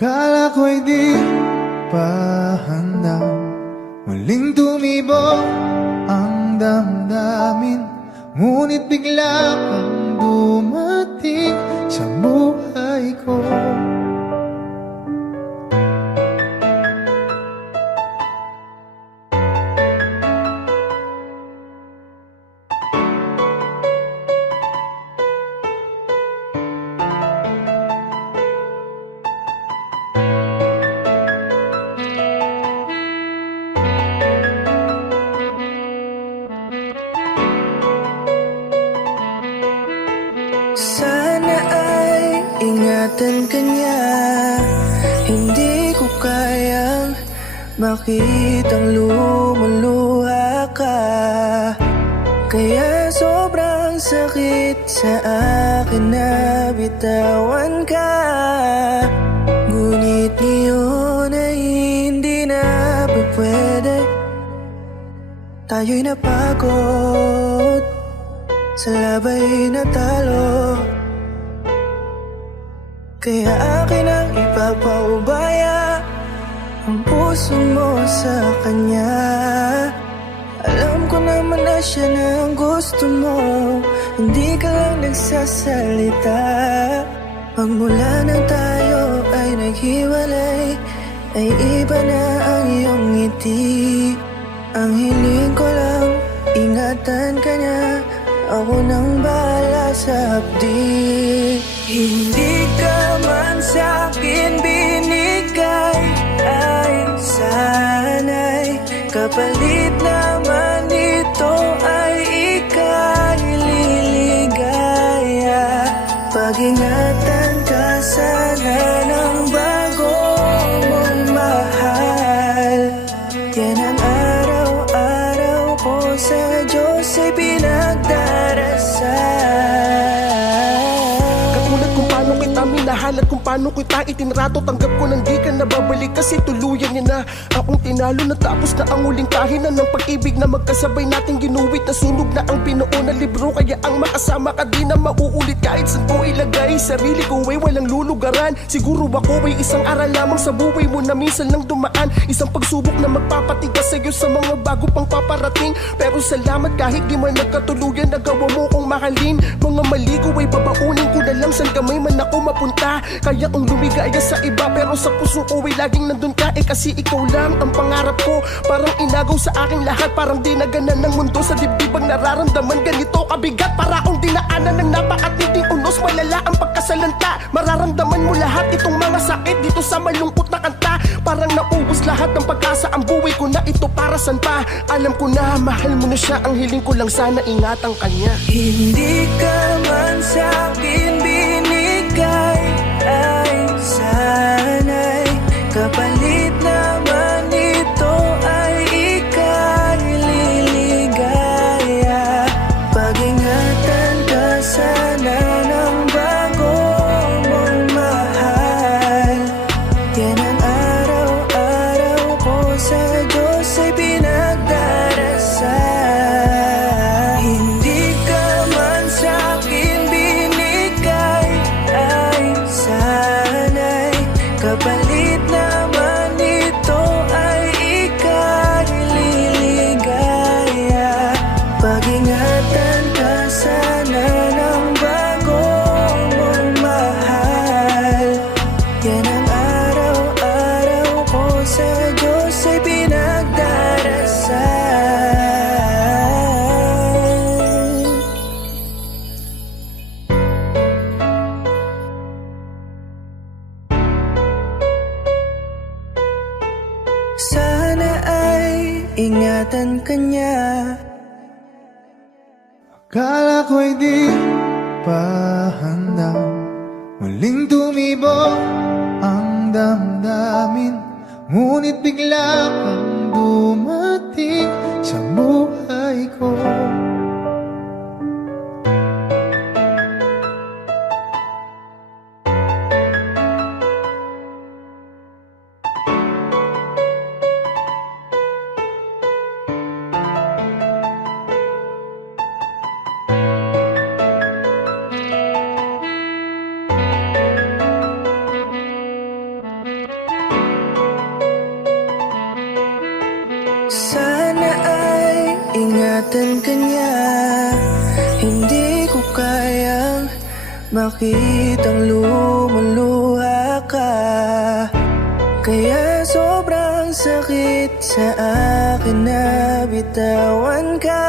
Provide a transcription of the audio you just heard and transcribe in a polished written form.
Akala ko'y di pa handa, muling tumibok ang damdamin. Ngunit bigla kang dumating sa buhay ko. Sana ay ingatan ka niya. Hindi ko kayang makitang lumuluha ka. Kaya sobrang sakit sa akin na bitawan ka. Ngunit ngayon ay hindi na pwede. Tayo'y napagod, sa labay natalo. Kaya akin ang ipapaubaya ang puso mo sa kanya. Alam ko naman na siya na ang gusto mo, hindi ka lang nagsasalita. Pagmula na tayo ay naghiwalay, ay iba na ang iyong ngiti. Ang hiling ko lang, ingatan ka niya. Ako nang bahala sa hapdi. Hindi ka man sa'kin binigay, ay sana'y kapalit naman ito ay ika'y liligaya. Pag-ingatan ka sana ng bago mong mahal. Yan ang araw-araw ko sa Diyos ay pinagdarasal. Katulad kung paano kita minahal at kung paano kita itinrato, tanggap ko nang di ka nababalik kasi tuluyan niya na akong tinalo. Natapos na ang huling kahinan ng pag-ibig na magkasabay nating ginuwit. Nasunog na ang binuo na libro, kaya ang makasama ka di na mauulit. Kahit saan ko ilagay sarili ko ay walang lulugaran. Siguro ako ay isang aral lamang sa buhay mo na minsan lang dumaan. Isang pagsubok na magpapatigas sa'yo sa mga bago pang paparating. Pero salamat kahit di man nagkatuluyan, nagawa mo kong mahalin. Mga mali ko ay babaunin ko na lang saan kamay man ako mapunta. Kaya kong lumigaya sa iba pero sa puso ko ay laging nandun ka. Kasi ikaw lang ang pangarap ko. Parang inagaw sa aking lahat, parang dinaganan ng mundo sa dibdib ang nararamdaman. Ganito kabigat para akong dinaanan ng napakatinding unos. Malala ang pagkasalanta, mararamdaman mo lahat itong mga sakit dito sa malungkot na kanta. Parang naubos lahat ng pag-asa, ang buhay ko na ito para saan pa. Alam ko na mahal mo na siya, ang hiling ko lang sana ingatan kanya. Hindi ka man sa'kin binigay, ay sana'y kapalit naman ito ay ika'y liligaya. Pag-ingatan ka sana ng bago mong mahal. Yan ang araw-araw ko sa Diyos ay pinagdarasal. Hindi ka man sa'kin binigay, ay sana'y kapalit naman ito ay ika'y liligaya. Pag-ingatan ka sana ng bago mong mahal. Yan ang araw-araw ko sa Diyos ay pinagdarasal. Sana ay ingatan ka niya. Akala ko'y di pa handa, muling tumibok ang damdamin. Ngunit bigla kang dumating sa buhay ko. ingatan ka niya. Hindi ko kayang makitang lumuluha ka, kaya sobrang sakit sa akin na bitawan ka.